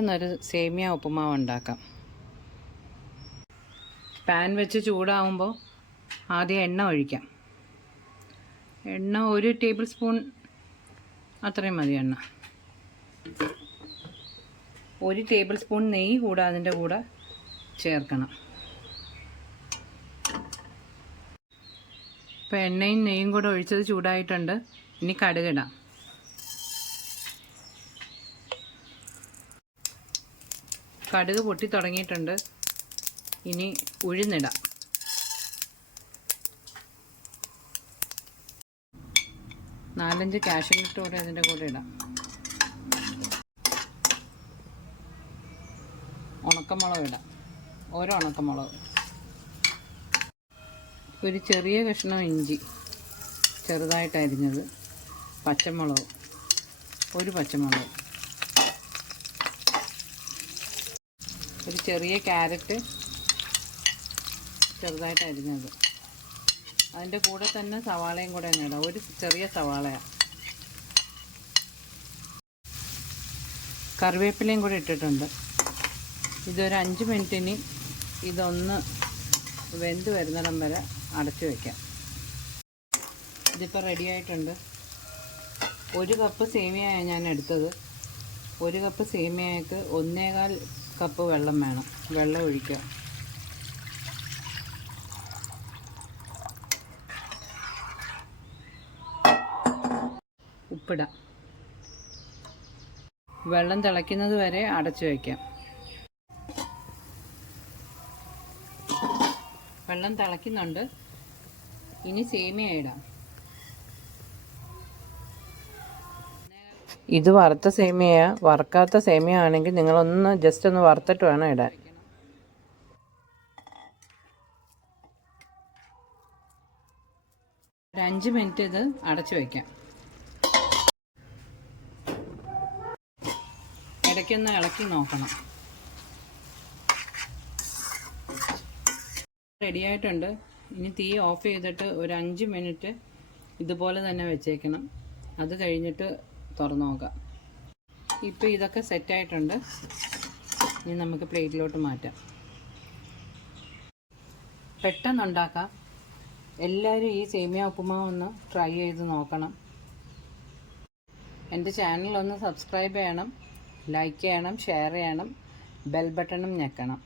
പെട്ടെന്നൊരു സേമിയ ഉപ്പുമാവ് ഉണ്ടാക്കാം. പാൻ വെച്ച് ചൂടാവുമ്പോൾ ആദ്യം എണ്ണ ഒഴിക്കാം. എണ്ണ 1 ടേബിൾ സ്പൂൺ അത്രയും മതി. എണ്ണ 1 ടേബിൾ സ്പൂൺ നെയ്യ് കൂടെ അതിൻ്റെ കൂടെ ചേർക്കണം. ഇപ്പോൾ എണ്ണയും നെയ്യും കൂടെ ഒഴിച്ചത് ചൂടായിട്ടുണ്ട്. ഇനി കടുകിടാം. കടുക് പൊട്ടി തുടങ്ങിയിട്ടുണ്ട്. ഇനി ഉഴുന്നിടാം. നാലഞ്ച് കാഷ്യൂനട്ട് കൂടെ അതിൻ്റെ കൂടെ ഇടാം. ഉണക്കമുളക് ഇടാം. ഓരോ ഉണക്കമുളക്. ഒരു ചെറിയ കഷ്ണം ഇഞ്ചി ചെറുതായിട്ട് അരിഞ്ഞത്. പച്ചമുളക്, ഒരു പച്ചമുളക്. ഒരു ചെറിയ ക്യാരറ്റ് ചെറുതായിട്ട് അരിഞ്ഞത്. അതിൻ്റെ കൂടെ തന്നെ സവാളയും കൂടെ തന്നെ ഇടാം. ഒരു ചെറിയ സവാളയാണ്. കറിവേപ്പിലയും കൂടെ ഇട്ടിട്ടുണ്ട്. ഇതൊരു 5 മിനിറ്റിന് ഇതൊന്ന് വെന്ത് വരുന്നിടം വരെ അടച്ചു വയ്ക്കാം. ഇതിപ്പോൾ റെഡി ആയിട്ടുണ്ട്. 1 കപ്പ് സേമിയയാണ് ഞാൻ എടുത്തത്. 1 കപ്പ് സേമിയയ്ക്ക് 1.25 കപ്പ് വെള്ളം വേണം. വെള്ളം ഒഴിക്കുക. ഉപ്പിടാം. വെള്ളം തിളയ്ക്കുന്നത് വരെ അടച്ചു വയ്ക്കാം. വെള്ളം തിളയ്ക്കുന്നുണ്ട്. ഇനി സേമിയ ഇടാം. ഇത് വറുത്ത സേമിയ. വറുക്കാത്ത സേമിയ ആണെങ്കിൽ നിങ്ങളൊന്ന് ജസ്റ്റ് ഒന്ന് വറുത്തിട്ട് വേണം ഇടാൻ. ഒരു 5 മിനിറ്റ് ഇത് അടച്ചു വയ്ക്കാം. ഇടയ്ക്കൊന്ന് ഇളക്കി നോക്കണം. റെഡി ആയിട്ടുണ്ട്. ഇനി തീ ഓഫ് ചെയ്തിട്ട് ഒരു 5 മിനിറ്റ് ഇതുപോലെ തന്നെ വെച്ചേക്കണം. അത് കഴിഞ്ഞിട്ട് തുറന്നു നോക്കാം. ഇപ്പോൾ ഇതൊക്കെ സെറ്റായിട്ടുണ്ട്. ഇനി നമുക്ക് പ്ലേറ്റിലോട്ട് മാറ്റാം. പെട്ടെന്നുണ്ടാക്കാം. എല്ലാവരും ഈ സേമിയ ഉപ്പുമാവ് ഒന്ന് ട്രൈ ചെയ്ത് നോക്കണം. എൻ്റെ ചാനൽ ഒന്ന് സബ്സ്ക്രൈബ് ചെയ്യണം, ലൈക്ക് ചെയ്യണം, ഷെയർ ചെയ്യണം, ബെൽ ബട്ടണും ഞെക്കണം.